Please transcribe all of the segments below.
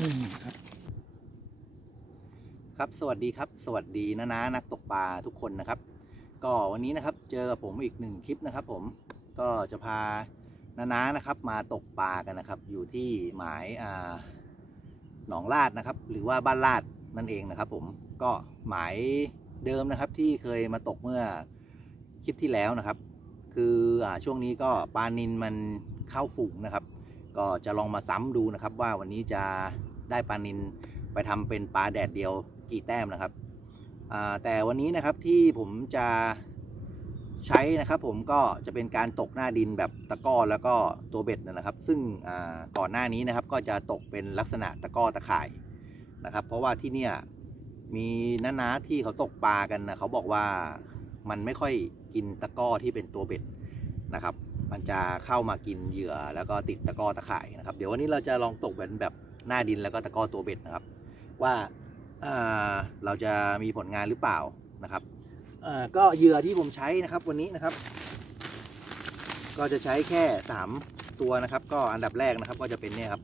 ครับ ครับสวัสดีครับ สวัสดีนะนะนักตกปลาทุกคนนะครับ ก็วันนี้นะครับเจอกับผมอีกหนึ่งคลิปนะครับ ผมก็จะพานานานะครับ มาตกปลากันนะครับ อยู่ที่หมายอ่าหนองลาดนะครับ หรือว่าบ้านลาดนั่นเองนะครับ ผมก็หมายเดิมนะครับที่เคยมาตกเมื่อคลิปที่แล้วนะครับ คืออาช่วงนี้ก็ปลานินมันเข้าฝูงนะครับ ก็จะลองมาซ้ำดูนะครับ ว่าวันนี้จะได้ปลานินไปทำเป็นปลาแดดเดียวกี่แต้มนะครับแต่วันนี้นะครับที่ผมจะใช้นะครับผมก็จะเป็นการตกหน้าดินแบบตะก้อแล้วก็ตัวเบ็ดนะครับ ซึ่งก่อนหน้านี้นะครับก็จะตกเป็นลักษณะตะก้อตะข่ายนะครับ เพราะว่าที่เนี่ยมีน้าๆที่เขาตกปลากันนะเขาบอกว่ามันไม่ค่อยกินตะก้อที่เป็นตัวเบ็ดนะครับ มันจะเข้ามากินเหยื่อแล้วก็ติดตะกร้อตะข่ายนะครับ เดี๋ยววันนี้เราจะลองตกเป็นแบบหน้าดินแล้วก็ตะกร้อตัวเบ็ดนะครับ ว่าเราจะมีผลงานหรือเปล่านะครับก็เหยื่อที่ผมใช้นะครับวันนี้นะครับ ก็จะใช้แค่สามตัวนะครับ ก็อันดับแรกนะครับก็จะเป็นเนี่ยครับ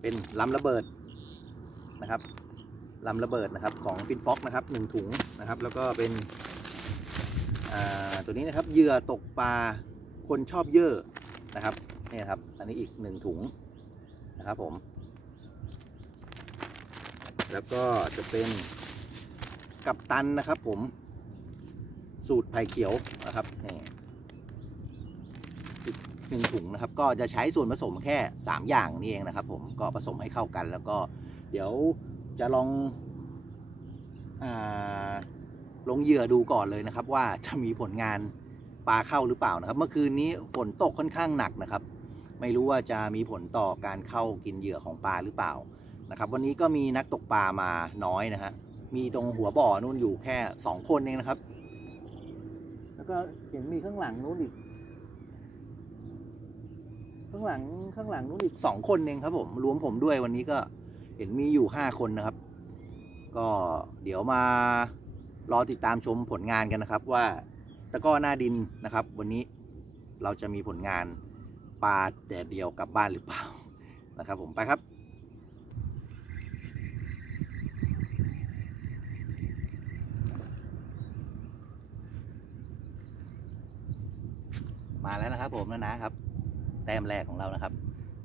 เป็นลำระเบิดนะครับลำระเบิดนะครับของฟินฟ็อกนะครับหนึ่งถุงนะครับ แล้วก็เป็นตัวนี้นะครับเหยื่อตกปลา คนชอบเยอะนะครับนี่ครับ อันนี้อีกหนึ่งถุงนะครับผม แล้วก็จะเป็นกับตันนะครับผม สูตรไผ่เขียวนะครับนี่อีกหนึ่งถุงนะครับ ก็จะใช้ส่วนผสมแค่ 3 อย่างนี่เองนะครับ ผมก็ผสมให้เข้ากัน แล้วก็เดี๋ยวจะลองอลงเหยื่อดูก่อนเลยนะครับ ว่าจะมีผลงาน ปลาเข้าหรือเปล่านะครับ เมื่อคืนนี้ฝนตกค่อนข้างหนักนะครับ ไม่รู้ว่าจะมีผลต่อการเข้ากินเหยื่อของปลาหรือเปล่านะครับ วันนี้ก็มีนักตกปลามาน้อยนะฮะมีตรงหัวบ่อนู่นอยู่แค่สองคนเองนะครับ แล้วก็เห็นมีข้างหลังนู้นอีก ข้างหลังข้างหลังนู้นอีกสองคนเองครับ ผมรวมผมด้วยวันนี้ก็เห็นมีอยู่ห้าคนนะครับ ก็เดี๋ยวมารอติดตามชมผลงานกันนะครับว่า ตะก้อหน้าดินนะครับ วันนี้เราจะมีผลงานปลาแดดเดียวกลับบ้านหรือเปล่านะครับ ผมไปครับมาแล้วนะครับผมนะนะครับ แต้มแรกของเรานะครับ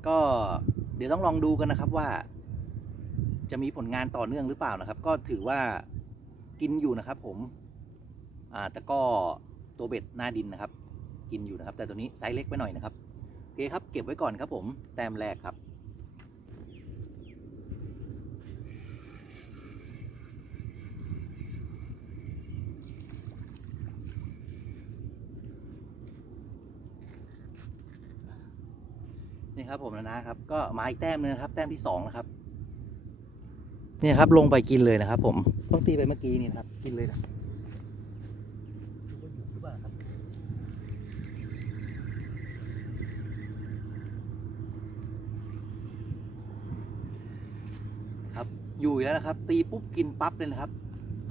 ก็เดี๋ยวต้องลองดูกันนะครับว่า จะมีผลงานต่อเนื่องหรือเปล่านะครับ ก็ถือว่ากินอยู่นะครับ ผม อ่าแต่ก็ ตัวเบ็ดหน้าดินนะครับ กินอยู่นะครับ แต่ตัวนี้ไซส์เล็กไปหน่อยนะครับโอเคครับเก็บไว้ก่อนครับผมแต้มแรกครับนี่ครับผมนะนะครับ ก็มาอีกแต้มนึงครับ แต้มที่สองนะครับ เนี่ยครับลงไปกินเลยนะครับ ผมเพิ่งตีไปเมื่อกี้นี่นะครับ กินเลยนะดูว่าอยู่หรือเปล่าครับครับ อยู่อีกแล้วนะครับ ตีปุ๊บกินปั๊บเลยนะครับ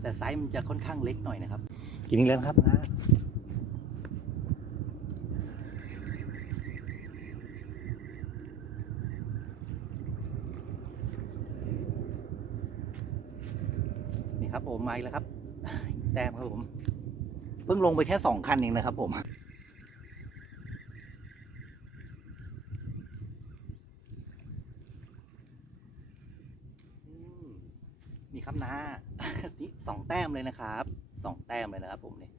แต่ไซส์มันจะค่อนข้างเล็กหน่อยนะครับ กินอีกแล้วนะครับนะนี่ครับผมมาอีกแล้วครับ แต้มครับผม เพิ่งลงไปแค่สองคันเองนะครับผม อืมนี่ครับนะ นี่ สองแต้มเลยนะครับสองแต้มเลยนะครับผมนี่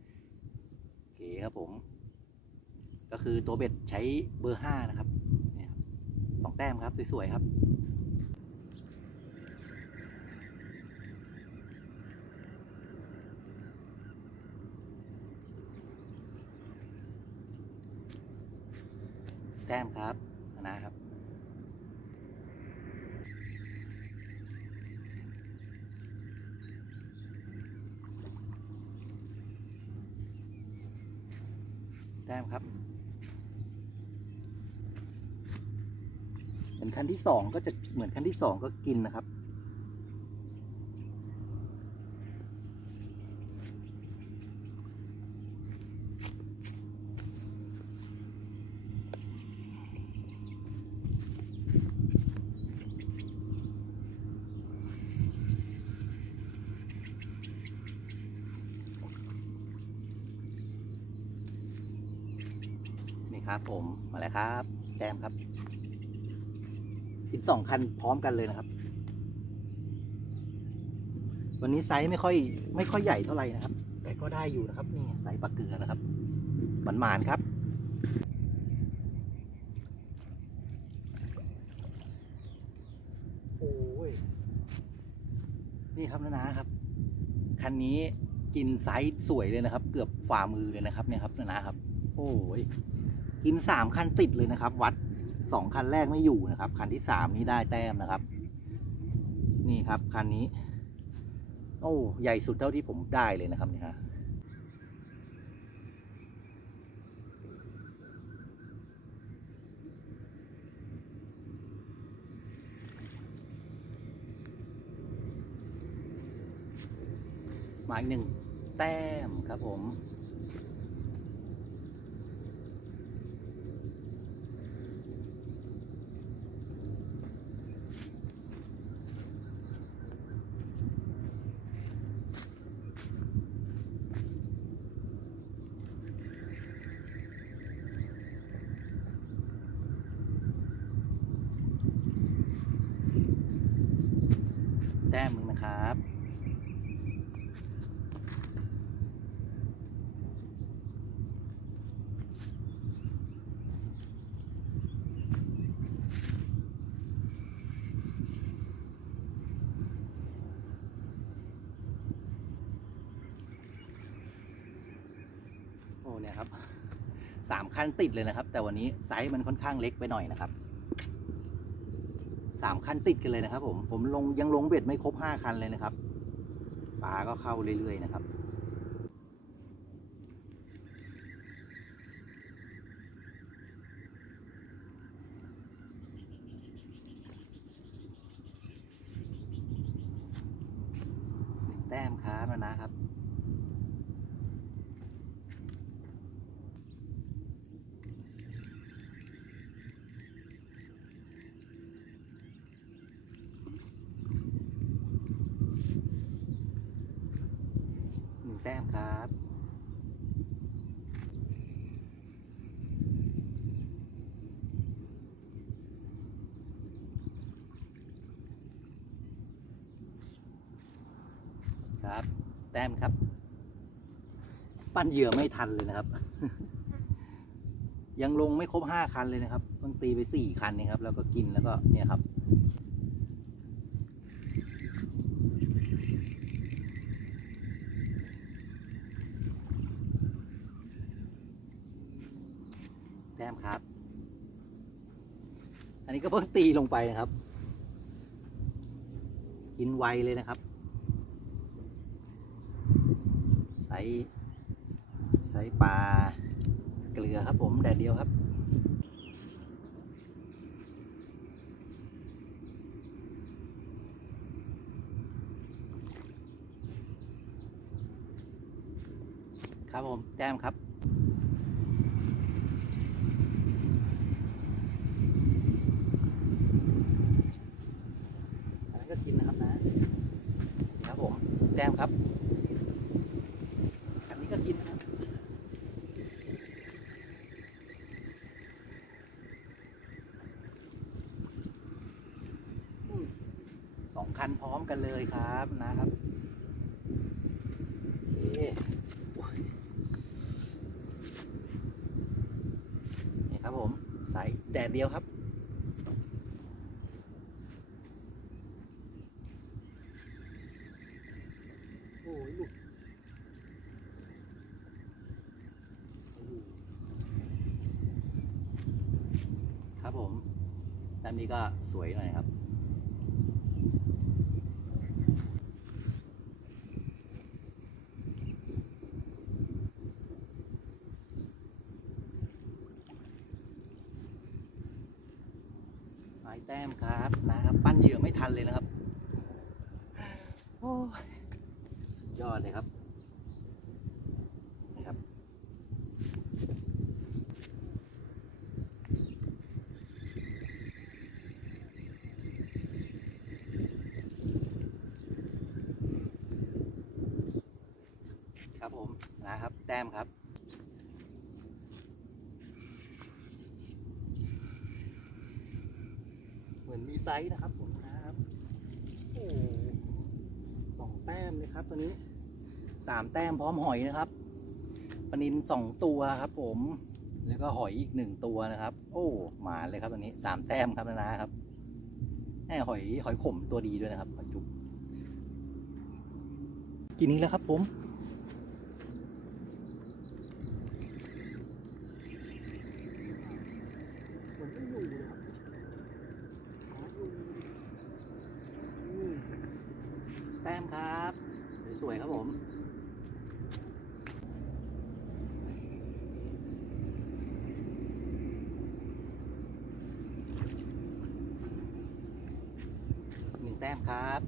โอเคครับผม ก็คือตัวเบ็ดใช้เบอร์ห้านะครับนี่ครับสองแต้มครับสวยๆครับแต้มครับนะครับ แต้มครับ เหมือนคันที่สองก็จะเหมือนคันที่สองก็กินนะครับ ค ครับผม มาแล้วครับ แต้มครับอีกสองคันพร้อมกันเลยนะครับ วันนี้ไซส์ไม่ค่อย ไม่ค่อยใหญ่เท่าไหร่นะครับ แต่ก็ได้อยู่นะครับนี่ไซส์ปลาเกลือนะครับหวานๆครับโอ้ยนี่ครับนะนะครับ คันนี้กินไซส์สวยเลยนะครับ เกือบฝ่ามือเลยนะครับเนี่ยครับนะนะครับ โอ้ย กินสามคันติดเลยนะครับ วัดสองคันแรกไม่อยู่นะครับ คันที่สามนี้ได้แต้มนะครับ นี่ครับคันนี้ โอ้ใหญ่สุดเท่าที่ผมได้เลยนะครับนี่ฮะมาอีกหนึ่งแต้มครับผม เนี่ยครับสามคันติดเลยนะครับ แต่วันนี้ไซส์มันค่อนข้างเล็กไปหน่อยนะครับสามคันติดกันเลยนะครับ ผมผมลงยังลงเบ็ดไม่ครบห้าคันเลยนะครับปลาก็เข้าเรื่อยๆนะครับแต้มครับนะนะครับ หนึ่งแต้มครับ ครับ แต้มครับ ปั้นเหยื่อไม่ทันเลยนะครับ ยังลงไม่ครบห้าคันเลยนะครับต้องตีไปสี่คันเองครับ แล้วก็กินแล้วก็เนี่ยครับแต้มครับ อันนี้ก็เพิ่งตีลงไปนะครับ กินไวเลยนะครับ ใส่ใส่ปลาเกลือครับผมแดดเดียวครับครับผมแต้มครับ อันนั้นก็กินนะครับนะ ครับผม แต้มครับ อันนี้ก็กินนะครับ อืมสองคันพร้อม กันเลยครับนะครับนี่ครับผมใส่แดดเดียวครับโอ้ยลูกครับผมแต้มนี้ก็สวยหน่อยครับ ต้มครับเหมือนมีไซส์นะครับผมครับโอ้สองแต้มเลยครับตอนนี้สามแต้มพร้อมหอยนะครับปนินสองตัวครับ ผม แล้วก็หอยอีกหนึ่งตัวนะครับ โอ้หมาเลยครับตอนนี้สามแต้มครับนะครับแหหอยหอยขมตัวดีด้วยนะครับจุกกินนี้แล้วครับผม วยครับผมหนึ่งแต้มครับ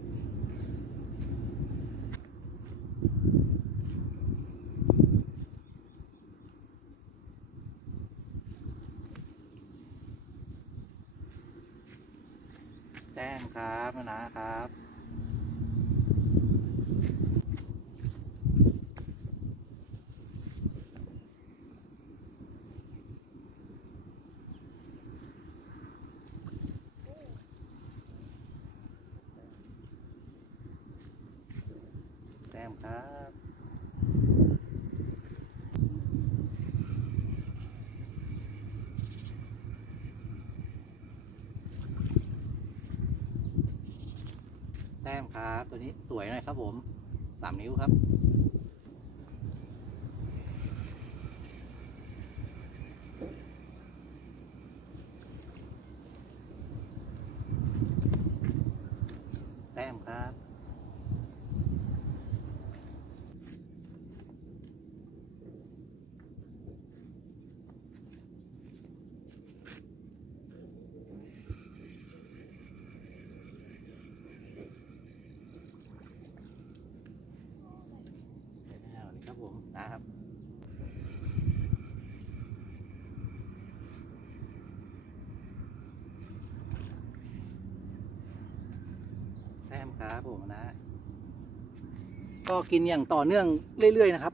แต้มครับนะนะครับ แต้ม ครับแต้มครับ ตัวนี้สวยหน่อยครับผมสามนิ้วครับ แต้มครับ เอาเลยครับ ผมนะครับแต้มครับผมนะ ก็กินอย่างต่อเนื่องเรื่อย ๆ นะครับ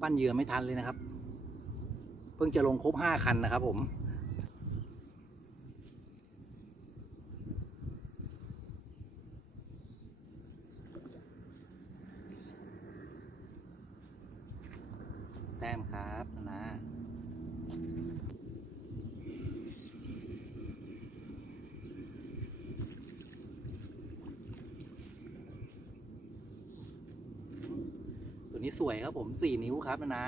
ปั้นเหยื่อไม่ทันเลยนะครับ เพิ่งจะลงครบห้าคันนะครับผม แต้มครับนะ ตัวนี้ สวยครับผมสี่นิ้วครับนะ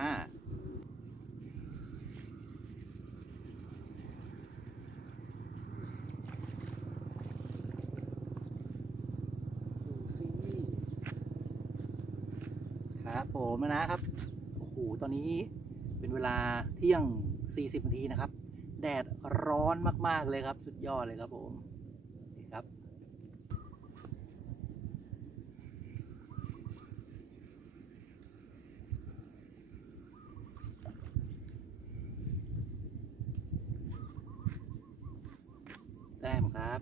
ครับผมนะครับ โอ้โห ตอนนี้เป็นเวลาเที่ยง 40นาทีนะครับ แดดร้อนมาก ๆ เลยครับ สุดยอดเลยครับผม นี่ครับ แต้มครับ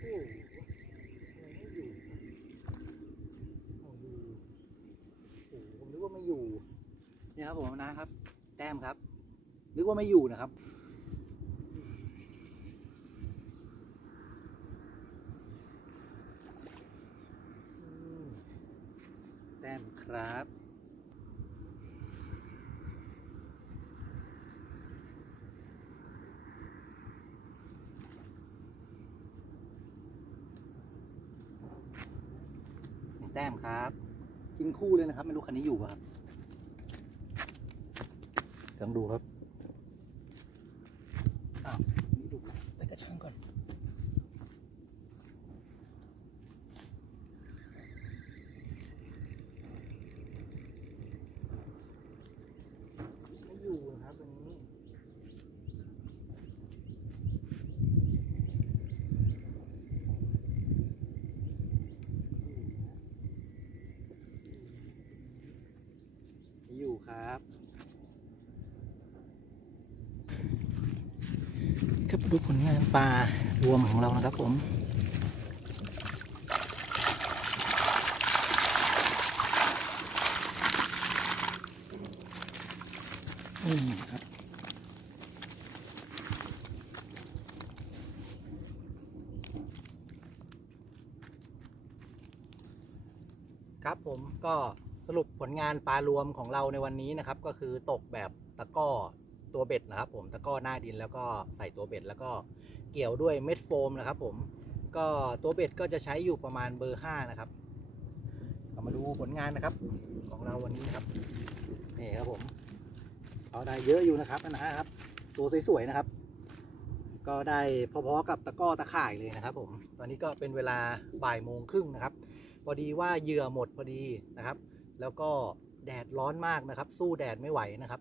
โอ้ไม่อยู่เอาดูโอ้โหผมนึกว่าไม่อยู่ เนี่ยครับผมนะครับ แต้มครับ นึ กว่าไม่อยู่นะครับ แต้มครับแต้มครับ กินคู่เลยนะครับ ไม่รู้คันนี้อยู่ป่ะครับลองดูครับ ครับดูผลงานปลารวมของเรานะครับผมนี่ครับครับผมก็สรุปผลงานปลารวมของเราในวันนี้นะครับ ก็คือตกแบบตะก้อ ตัวเบ็ดนะครับ ผมตะก้อหน้าดินแล้วก็ใส่ตัวเบ็ดแล้วก็เกี่ยวด้วยเม็ดโฟมนะครับ ผมก็ตัวเบ็ดก็จะใช้อยู่ประมาณเบอร์ 5 นะครับเรามาดูผลงานนะครับ ของเราวันนี้ครับนี่ครับผมเอาได้เยอะอยู่นะครับนะครับ ตัวสวยๆนะครับ ก็ได้พอๆกับตะก้อตะข่ายเลยนะครับ ผม ตอนนี้ก็เป็นเวลาบ่ายโมงครึ่งนะครับ พอดีว่าเหยื่อหมดพอดีนะครับ แล้วก็แดดร้อนมากนะครับ สู้แดดไม่ไหวนะครับ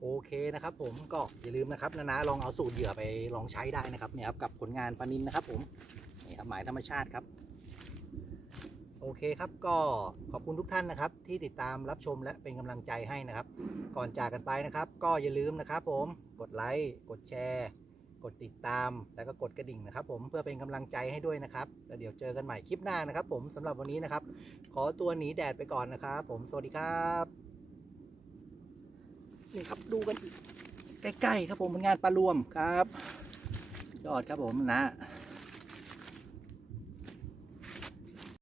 โอเคนะครับผมก็อย่าลืมนะครับนะนะลองเอาสูตรเหยื่อไปลองใช้ได้นะครับเนี่ยครับกับผลงานปลานินนะครับผมนี่ครับหมายธรรมชาติครับ โอเคครับก็ขอบคุณทุกท่านนะครับ ที่ติดตามรับชมและเป็นกำลังใจให้นะครับ ก่อนจากกันไปนะครับ ก็อย่าลืมนะครับ ผมกดไลค์กดแชร์ กดติดตามแล้วก็กดกระดิ่งนะครับ ผมเพื่อเป็นกำลังใจให้ด้วยนะครับแล้วเดี๋ยวเจอกันใหม่คลิปหน้านะครับ ผมสำหรับวันนี้นะครับ ขอตัวหนีแดดไปก่อนนะครับ ผมสวัสดีครับ นี่ครับดูกัน ใกล้ ๆ ครับผมผลงานปลารวมครับ ยอดครับผมนะ